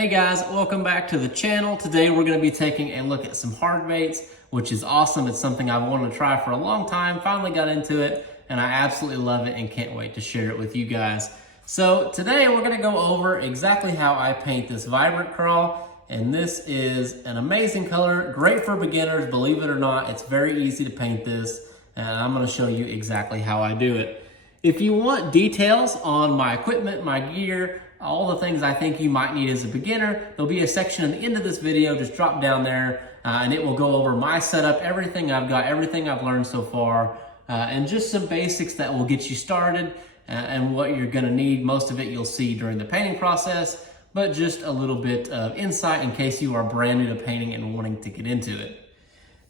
Hey guys, welcome back to the channel. Today we're going to be taking a look at some hard baits, which is awesome. It's something I've wanted to try for a long time, finally got into it, and I absolutely love it and can't wait to share it with you guys. So today we're going to go over exactly how I paint this vibrant crawl, and this is an amazing color, great for beginners, believe it or not. It's very easy to paint this, and I'm going to show you exactly how I do it. If you want details on my equipment, my gear, all the things I think you might need as a beginner, there'll be a section at the end of this video. Just drop down there and it will go over my setup, everything I've got, everything I've learned so far, and just some basics that will get you started and what you're gonna need. Most of it you'll see during the painting process, but just a little bit of insight in case you are brand new to painting and wanting to get into it.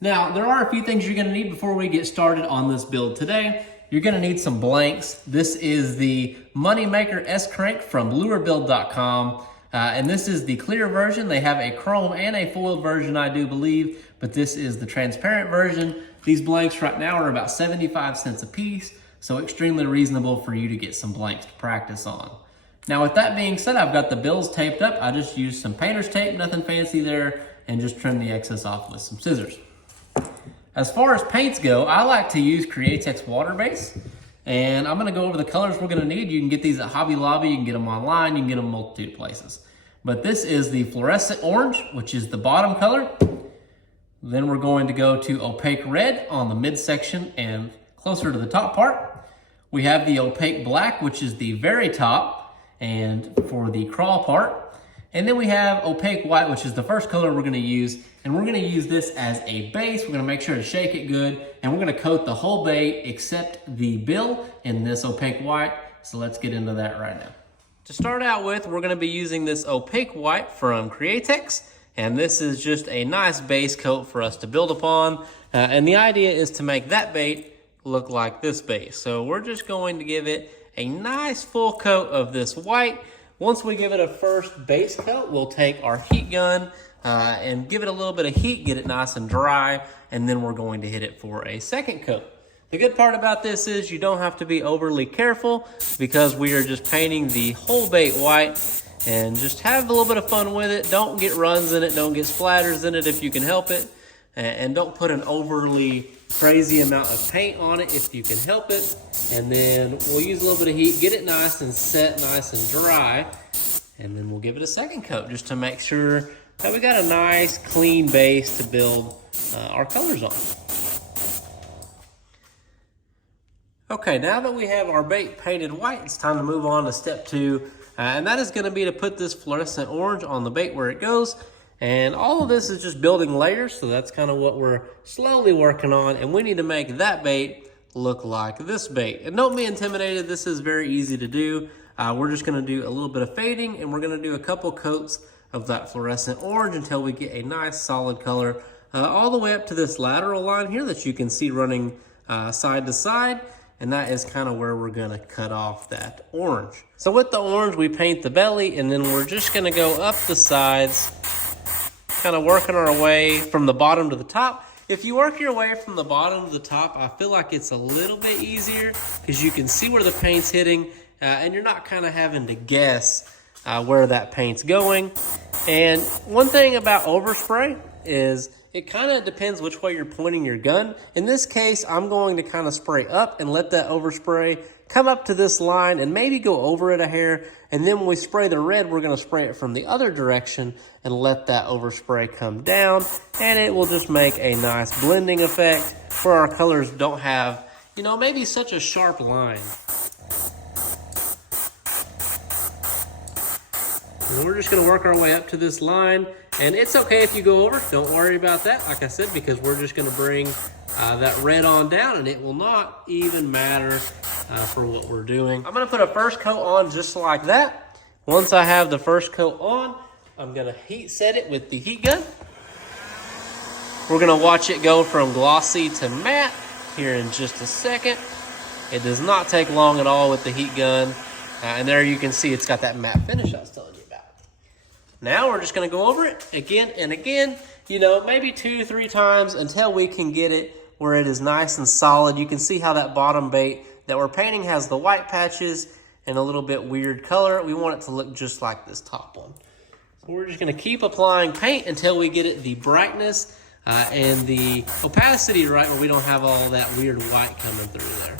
Now, there are a few things you're gonna need before we get started on this build today. You're gonna need some blanks. This is the Moneymaker S-Crank from Lurebuild.com. And this is the clear version. They have a chrome and a foiled version, I do believe, but this is the transparent version. These blanks right now are about 75 cents a piece, so extremely reasonable for you to get some blanks to practice on. Now, with that being said, I've got the bills taped up. I just used some painter's tape, nothing fancy there, and just trimmed the excess off with some scissors. As far as paints go, I like to use Createx water base, and I'm gonna go over the colors we're gonna need. You can get these at Hobby Lobby, you can get them online, you can get them multitude places. But this is the fluorescent orange, which is the bottom color. Then we're going to go to opaque red on the midsection and closer to the top part. We have the opaque black, which is the very top and for the crawl part. And then we have opaque white, which is the first color we're gonna use. And we're gonna use this as a base. We're gonna make sure to shake it good. And we're gonna coat the whole bait except the bill in this opaque white. So let's get into that right now. To start out with, we're gonna be using this opaque white from Createx. And this is just a nice base coat for us to build upon. And the idea is to make that bait look like this base. So we're just going to give it a nice full coat of this white. Once we give it a first base coat, we'll take our heat gun and give it a little bit of heat, get it nice and dry, and then we're going to hit it for a second coat. The good part about this is you don't have to be overly careful because we are just painting the whole bait white, and just have a little bit of fun with it. Don't get runs in it, don't get splatters in it if you can help it, and don't put an overly crazy amount of paint on it if you can help it. And then we'll use a little bit of heat, get it nice and set, nice and dry, and then we'll give it a second coat just to make sure that we got a nice clean base to build our colors on. Okay, now that we have our bait painted white, it's time to move on to step 2, and that is gonna be to put this fluorescent orange on the bait where it goes. And all of this is just building layers, so that's kind of what we're slowly working on, and we need to make that bait look like this bait. And don't be intimidated, this is very easy to do. We're just gonna do a little bit of fading, and we're gonna do a couple coats of that fluorescent orange until we get a nice solid color all the way up to this lateral line here that you can see running side to side. And that is kind of where we're gonna cut off that orange. So with the orange, we paint the belly, and then we're just gonna go up the sides, kind of working our way from the bottom to the top. If you work your way from the bottom to the top, I feel like it's a little bit easier because you can see where the paint's hitting and you're not kind of having to guess where that paint's going. And one thing about overspray is it kind of depends which way you're pointing your gun. In this case, I'm going to kind of spray up and let that overspray come up to this line and maybe go over it a hair. And then when we spray the red, we're going to spray it from the other direction and let that overspray come down. And it will just make a nice blending effect where our colors don't have, you know, maybe such a sharp line. And we're just going to work our way up to this line. And it's okay if you go over, don't worry about that, like I said, because we're just gonna bring that red on down and it will not even matter for what we're doing. I'm gonna put a first coat on just like that. Once I have the first coat on, I'm gonna heat set it with the heat gun. We're gonna watch it go from glossy to matte here in just a second. It does not take long at all with the heat gun. And there you can see it's got that matte finish I was telling you about. Now we're just gonna go over it again and again, you know, maybe 2-3 times until we can get it where it is nice and solid. You can see how that bottom bait that we're painting has the white patches and a little bit weird color. We want it to look just like this top one. So We're just gonna keep applying paint until we get it the brightness and the opacity right, where we don't have all that weird white coming through there.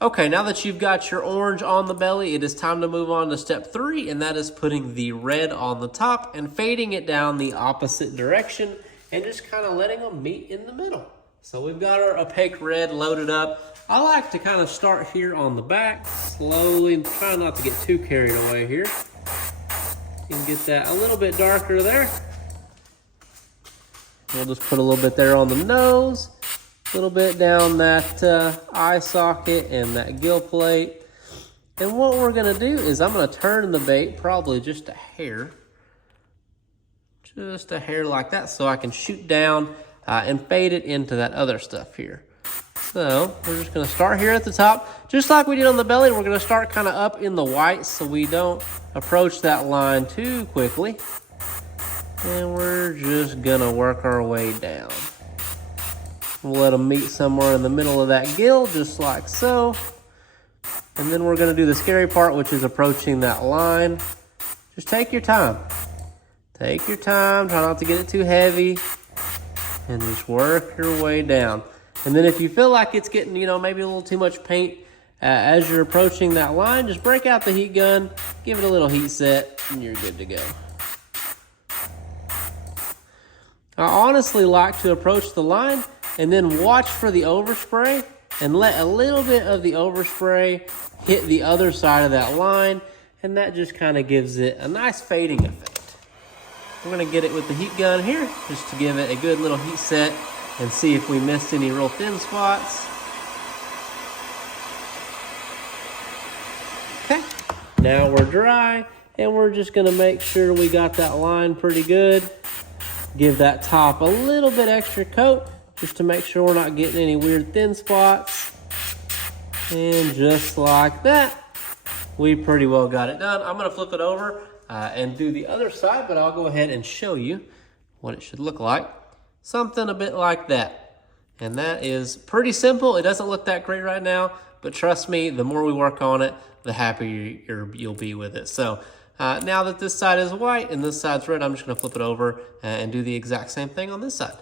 Okay, now that you've got your orange on the belly, it is time to move on to step 3, and that is putting the red on the top and fading it down the opposite direction and just kind of letting them meet in the middle. So we've got our opaque red loaded up. I like to kind of start here on the back, slowly, try not to get too carried away here. You can get that a little bit darker there. We'll just put a little bit there on the nose. A little bit down that eye socket and that gill plate. And what we're gonna do is I'm gonna turn the bait probably just a hair like that, so I can shoot down and fade it into that other stuff here. So we're just gonna start here at the top, just like we did on the belly. We're gonna start kind of up in the white so we don't approach that line too quickly. And we're just gonna work our way down. We'll let them meet somewhere in the middle of that gill, just like so. And then we're gonna do the scary part, which is approaching that line. Just take your time. Take your time, try not to get it too heavy, and just work your way down. And then if you feel like it's getting, maybe a little too much paint as you're approaching that line, just break out the heat gun, give it a little heat set, and you're good to go. I honestly like to approach the line and then watch for the overspray and let a little bit of the overspray hit the other side of that line, and that just kind of gives it a nice fading effect. We're gonna get it with the heat gun here just to give it a good little heat set and see if we missed any real thin spots. Okay, now we're dry, and we're just gonna make sure we got that line pretty good. Give that top a little bit extra coat just to make sure we're not getting any weird thin spots. And just like that, we pretty well got it done. I'm gonna flip it over and do the other side, but I'll go ahead and show you what it should look like. Something a bit like that. And that is pretty simple. It doesn't look that great right now, but trust me, the more we work on it, the happier you'll be with it. So now that this side is white and this side's red, I'm just gonna flip it over and do the exact same thing on this side.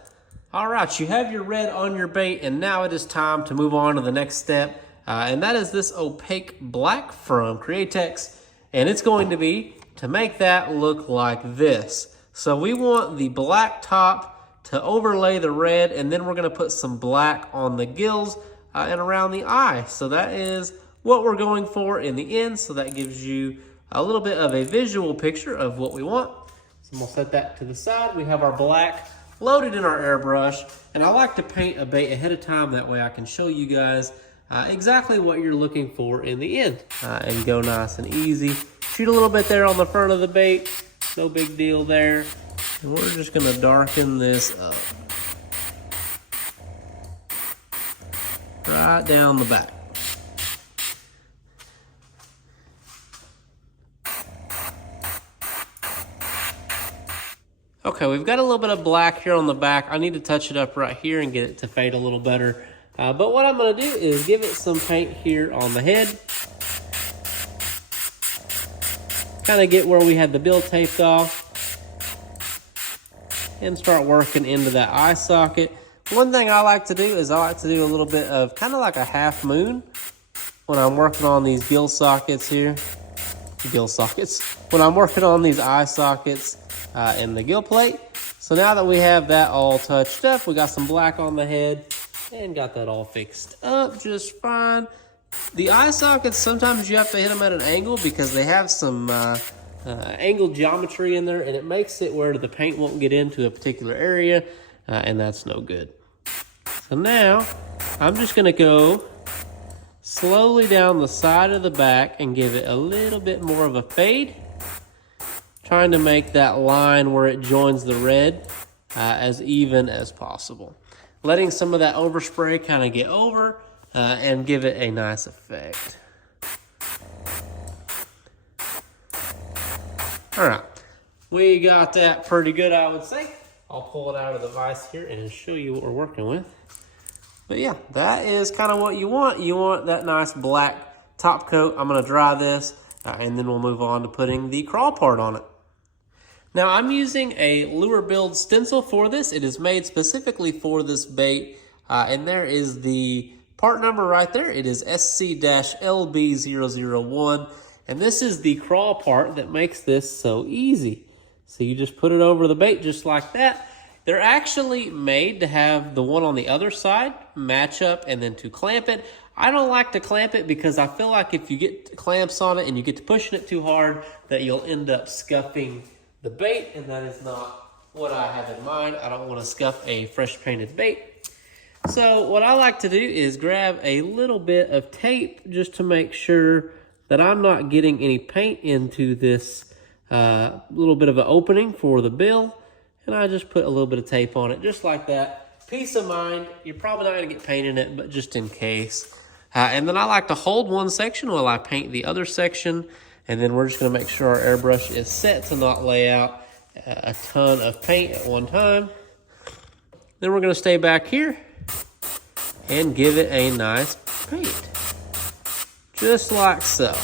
All right, you have your red on your bait, and now it is time to move on to the next step, and that is this opaque black from Createx, and it's going to be to make that look like this. So we want the black top to overlay the red, and then we're gonna put some black on the gills and around the eye. So that is what we're going for in the end, so that gives you a little bit of a visual picture of what we want. So we'll set that to the side. We have our black loaded in our airbrush, and I like to paint a bait ahead of time, that way I can show you guys exactly what you're looking for in the end, and go nice and easy. Shoot a little bit there on the front of the bait, no big deal there. And we're just gonna darken this up right down the back. Okay, we've got a little bit of black here on the back. I need to touch it up right here and get it to fade a little better. But what I'm gonna do is give it some paint here on the head. Kind of get where we had the bill taped off. And start working into that eye socket. One thing I like to do is I like to do a little bit of kind of like a half moon when I'm working on these gill sockets here. Gill sockets. When I'm working on these eye sockets and the gill plate. So now that we have that all touched up, we got some black on the head and got that all fixed up just fine. The eye sockets, sometimes you have to hit them at an angle because they have some angled geometry in there, and it makes it where the paint won't get into a particular area, and that's no good. So now I'm just gonna go slowly down the side of the back and give it a little bit more of a fade, trying to make that line where it joins the red as even as possible. Letting some of that overspray kind of get over and give it a nice effect. All right, we got that pretty good, I would say. I'll pull it out of the vise here and show you what we're working with. But yeah, that is kind of what you want. You want that nice black top coat. I'm gonna dry this and then we'll move on to putting the crawl part on it. Now I'm using a Lurebuild stencil for this. It is made specifically for this bait, and there is the part number right there. It is SC-LB001, and this is the crawl part that makes this so easy. So you just put it over the bait just like that. They're actually made to have the one on the other side match up and then to clamp it. I don't like to clamp it because I feel like if you get clamps on it and you get to pushing it too hard, that you'll end up scuffing the bait, and that is not what I have in mind. I don't want to scuff a fresh painted bait. So what I like to do is grab a little bit of tape just to make sure that I'm not getting any paint into this little bit of an opening for the bill. And I just put a little bit of tape on it, just like that. Peace of mind. You're probably not going to get paint in it, but just in case. And then I like to hold one section while I paint the other section. And then we're just going to make sure our airbrush is set to not lay out a ton of paint at one time. Then we're going to stay back here and give it a nice paint. Just like so.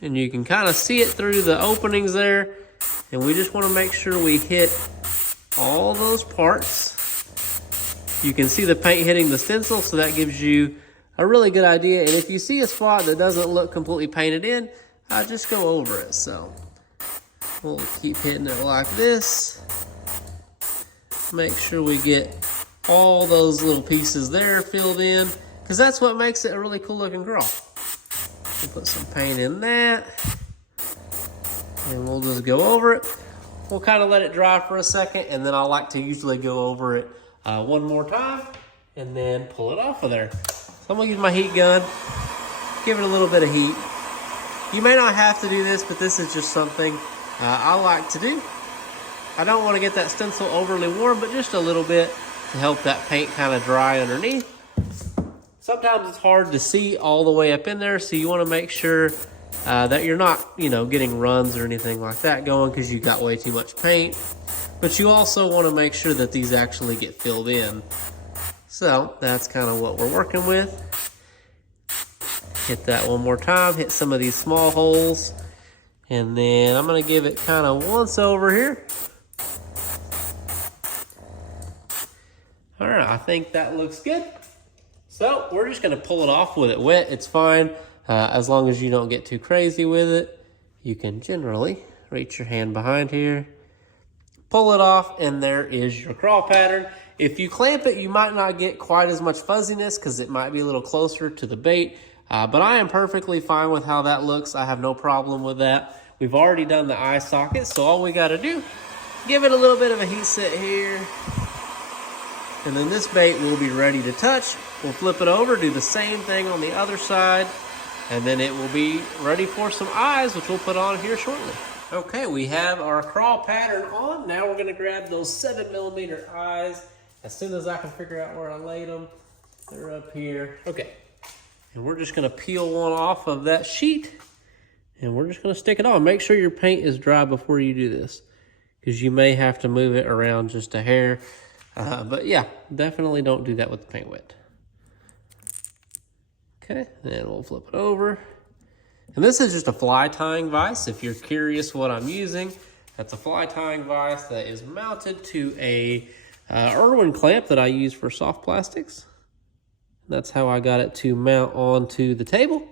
And you can kind of see it through the openings there. And we just want to make sure we hit all those parts. You can see the paint hitting the stencil, so that gives you a really good idea. And if you see a spot that doesn't look completely painted in, just go over it. So we'll keep hitting it like this. Make sure we get all those little pieces there filled in, because that's what makes it a really cool looking crawl. We'll put some paint in that. And we'll just go over it. We'll kind of let it dry for a second, and then I like to usually go over it one more time and then pull it off of there. So I'm gonna use my heat gun, give it a little bit of heat. You may not have to do this, but this is just something I like to do. I don't want to get that stencil overly warm, but just a little bit to help that paint kind of dry underneath. Sometimes it's hard to see all the way up in there, so you want to make sure that you're not, getting runs or anything like that going because you got way too much paint. But you also want to make sure that these actually get filled in. So that's kind of what we're working with. Hit that one more time, hit some of these small holes. And then I'm going to give it kind of once over here. All right, I think that looks good. So we're just going to pull it off with it wet. It's fine. As long as you don't get too crazy with it, you can generally reach your hand behind here, pull it off, and there is your crawl pattern. If you clamp it, you might not get quite as much fuzziness because it might be a little closer to the bait, but I am perfectly fine with how that looks. I have no problem with that. We've already done the eye socket, so all we got to do, give it a little bit of a heat set here, and then this bait will be ready to touch. We'll flip it over, do the same thing on the other side, and then it will be ready for some eyes, which we'll put on here shortly. Okay, we have our crawl pattern on. Now we're gonna grab those 7mm eyes. As soon as I can figure out where I laid them, they're up here. Okay, and we're just gonna peel one off of that sheet, and we're just gonna stick it on. Make sure your paint is dry before you do this, because you may have to move it around just a hair. But yeah, definitely don't do that with the paint wet. Okay, then we'll flip it over. And this is just a fly tying vise. If you're curious what I'm using, that's a fly tying vise that is mounted to a Irwin clamp that I use for soft plastics. That's how I got it to mount onto the table.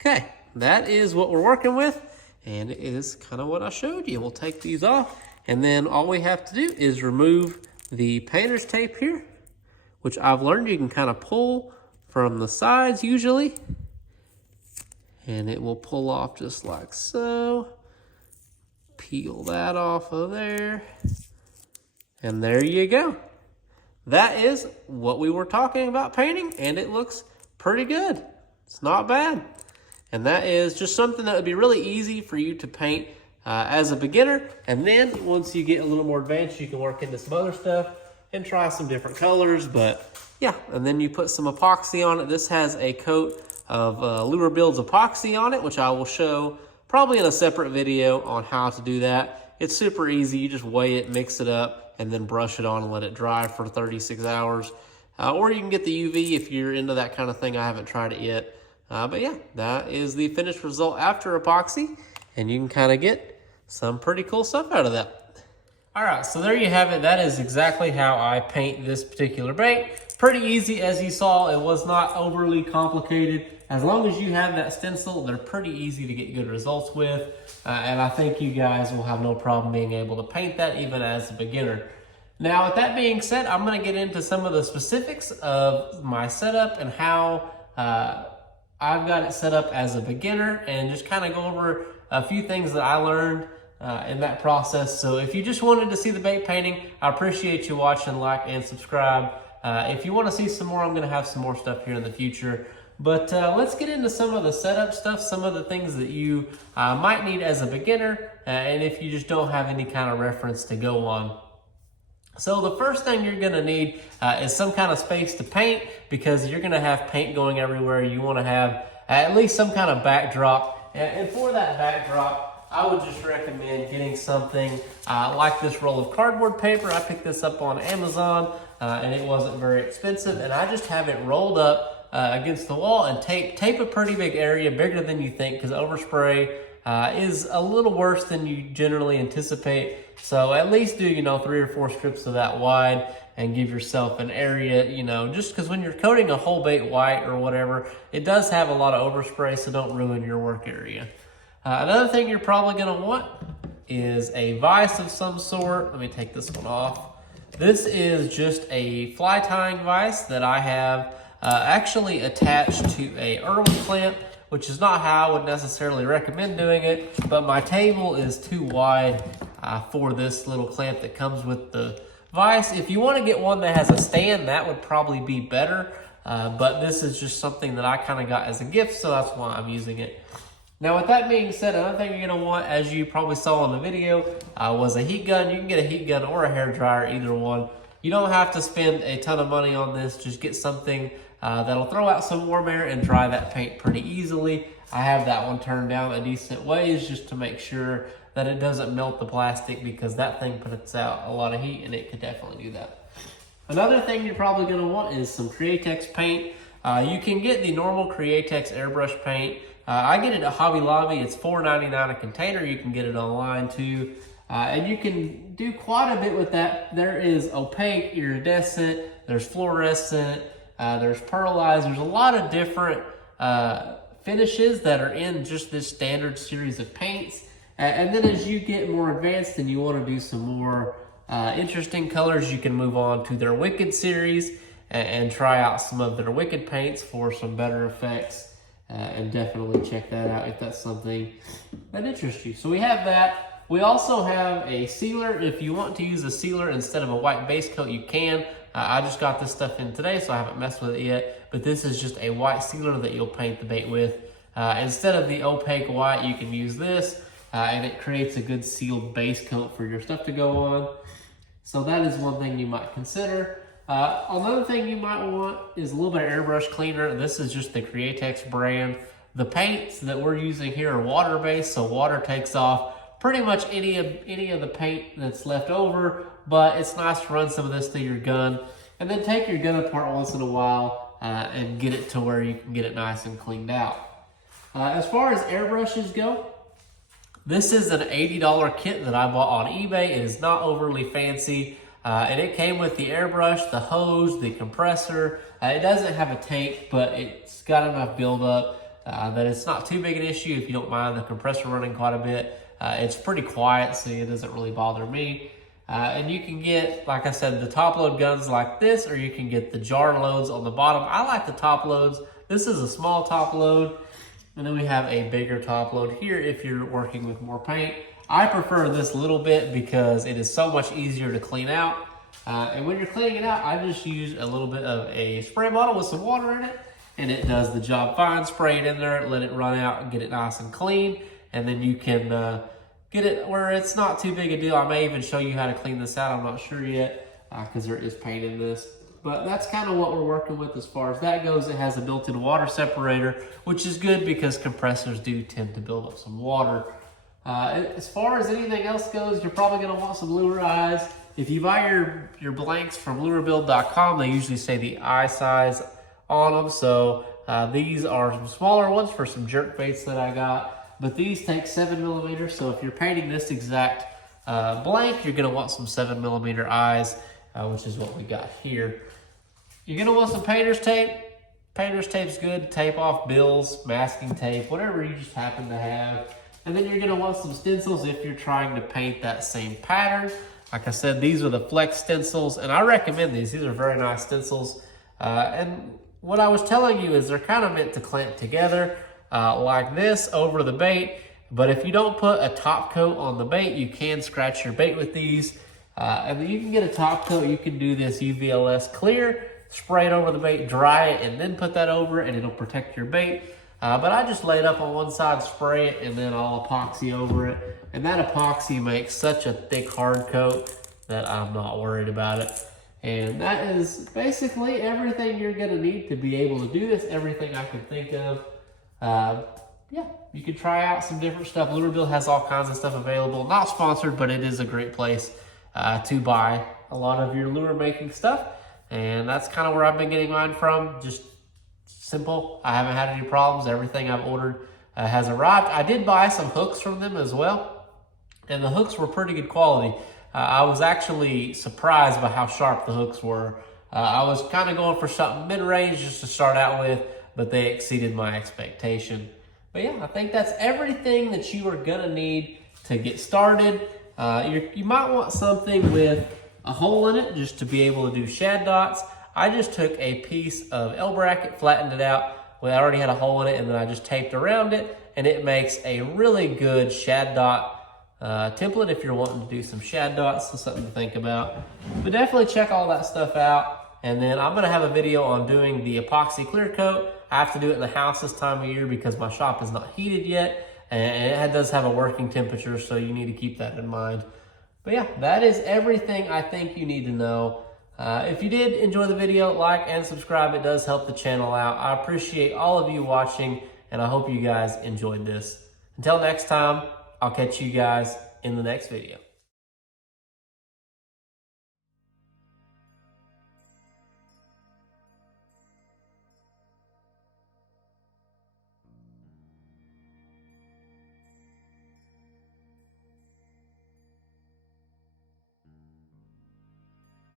Okay, that is what we're working with, and it is kind of what I showed you. We'll take these off, and then all we have to do is remove the painter's tape here, which I've learned you can kind of pull from the sides usually, and it will pull off just like so. Peel that off of there, and there you go. That is what we were talking about painting, and it looks pretty good. It's not bad. And that is just something that would be really easy for you to paint as a beginner, and then once you get a little more advanced, you can work into some other stuff and try some different colors. But yeah, and then you put some epoxy on it. This has a coat of Lurebuild's epoxy on it, which I will show probably in a separate video on how to do that. It's super easy. You just weigh it, mix it up, and then brush it on and let it dry for 36 hours. Or you can get the UV if you're into that kind of thing. I haven't tried it yet. But yeah, that is the finished result after epoxy. And you can kind of get some pretty cool stuff out of that. All right, so there you have it. That is exactly how I paint this particular bait. Pretty easy, as you saw. It was not overly complicated. As long as you have that stencil, they're pretty easy to get good results with. And I think you guys will have no problem being able to paint that even as a beginner. Now, with that being said, I'm gonna get into some of the specifics of my setup and how I've got it set up as a beginner, and just kind of go over a few things that I learned in that process. So if you just wanted to see the bait painting, I appreciate you watching, like, and subscribe. If you want to see some more, I'm going to have some more stuff here in the future. But let's get into some of the setup stuff, some of the things that you might need as a beginner, and if you just don't have any kind of reference to go on. So the first thing you're going to need is some kind of space to paint, because you're going to have paint going everywhere. You want to have at least some kind of backdrop. And for that backdrop, I would just recommend getting something like this roll of cardboard paper. I picked this up on Amazon, and it wasn't very expensive. And I just have it rolled up against the wall and tape a pretty big area, bigger than you think, because overspray is a little worse than you generally anticipate. So at least do, 3 or 4 strips of that wide, and give yourself an area, just because when you're coating a whole bait white or whatever, it does have a lot of overspray, so don't ruin your work area. Another thing you're probably going to want is a vise of some sort. Let me take this one off. This is just a fly tying vise that I have actually attached to a Irwin clamp, which is not how I would necessarily recommend doing it, but my table is too wide for this little clamp that comes with the vise. If you want to get one that has a stand, that would probably be better, but this is just something that I kind of got as a gift, so that's why I'm using it. Now, with that being said, another thing you're going to want, as you probably saw in the video, was a heat gun. You can get a heat gun or a hair dryer, either one. You don't have to spend a ton of money on this. Just get something that'll throw out some warm air and dry that paint pretty easily. I have that one turned down a decent ways just to make sure that it doesn't melt the plastic, because that thing puts out a lot of heat and it could definitely do that. Another thing you're probably going to want is some Createx paint. You can get the normal Createx airbrush paint. I get it at Hobby Lobby. It's $4.99 a container. You can get it online too. And you can do quite a bit with that. There is opaque, iridescent, there's fluorescent, there's pearlized. There's a lot of different finishes that are in just this standard series of paints. And then as you get more advanced and you want to do some more interesting colors, you can move on to their Wicked series and try out some of their Wicked paints for some better effects. And definitely check that out if that's something that interests you. So we have that. We also have a sealer. If you want to use a sealer instead of a white base coat, you can. I just got this stuff in today, so I haven't messed with it yet. But this is just a white sealer that you'll paint the bait with. Instead of the opaque white, you can use this, and it creates a good sealed base coat for your stuff to go on. So that is one thing you might consider. Another thing you might want is a little bit of airbrush cleaner. This is just the Createx brand. The paints that we're using here are water-based, so water takes off pretty much any of the paint that's left over, but it's nice to run some of this through your gun, and then take your gun apart once in a while and get it to where you can get it nice and cleaned out. As far as airbrushes go, this is an $80 kit that I bought on eBay. It is not overly fancy. And it came with the airbrush, the hose, the compressor. It doesn't have a tank, but it's got enough buildup that it's not too big an issue if you don't mind the compressor running quite a bit. It's pretty quiet, so it doesn't really bother me. And you can get, like I said, the top load guns like this, or you can get the jar loads on the bottom. I like the top loads. This is a small top load, and then we have a bigger top load here if you're working with more paint. I prefer this little bit because it is so much easier to clean out. And when you're cleaning it out, I just use a little bit of a spray bottle with some water in it, and it does the job fine. Spray it in there, let it run out, and get it nice and clean. And then you can get it where it's not too big a deal. I may even show you how to clean this out. I'm not sure yet because there is paint in this. But that's kind of what we're working with as far as that goes. It has a built-in water separator, which is good because compressors do tend to build up some water. As far as anything else goes, you're probably going to want some lure eyes. If you buy your blanks from Lurebuild.com, they usually say the eye size on them. So these are some smaller ones for some jerk baits that I got. but these take 7mm. So if you're painting this exact blank, you're gonna want some 7mm eyes, which is what we got here. You're gonna want some painter's tape. Painter's tape's good to tape off bills, masking tape, whatever you just happen to have. And then you're gonna want some stencils if you're trying to paint that same pattern. Like I said, these are the Flex stencils, and I recommend these. These are very nice stencils. And what I was telling you is they're kind of meant to clamp together like this over the bait. But if you don't put a top coat on the bait, you can scratch your bait with these. And then you can get a top coat. You can do this UVLS clear, spray it over the bait, dry it, and then put that over it, and it'll protect your bait. But I just lay it up on one side, spray it, and then I'll epoxy over it. And that epoxy makes such a thick hard coat that I'm not worried about it. And that is basically everything you're gonna need to be able to do this, everything I can think of. Yeah, you can try out some different stuff. Lurebuild has all kinds of stuff available. Not sponsored, but it is a great place to buy a lot of your lure making stuff. And that's kind of where I've been getting mine from. Just simple. I haven't had any problems. Everything I've ordered has arrived. I did buy some hooks from them as well, and the hooks were pretty good quality. I was actually surprised by how sharp the hooks were. I was kind of going for something mid-range just to start out with, but they exceeded my expectation. But yeah, I think that's everything that you are gonna need to get started. You might want something with a hole in it just to be able to do shad dots. I just took a piece of L bracket, flattened it out. Well, I already had a hole in it, and then I just taped around it, and it makes a really good shad dot template if you're wanting to do some shad dots. So something to think about. But definitely check all that stuff out. And then I'm gonna have a video on doing the epoxy clear coat. I have to do it in the house this time of year because my shop is not heated yet, and it does have a working temperature, so you need to keep that in mind. But yeah, that is everything I think you need to know. If you did enjoy the video, like and subscribe. It does help the channel out. I appreciate all of you watching, and I hope you guys enjoyed this. Until next time, I'll catch you guys in the next video.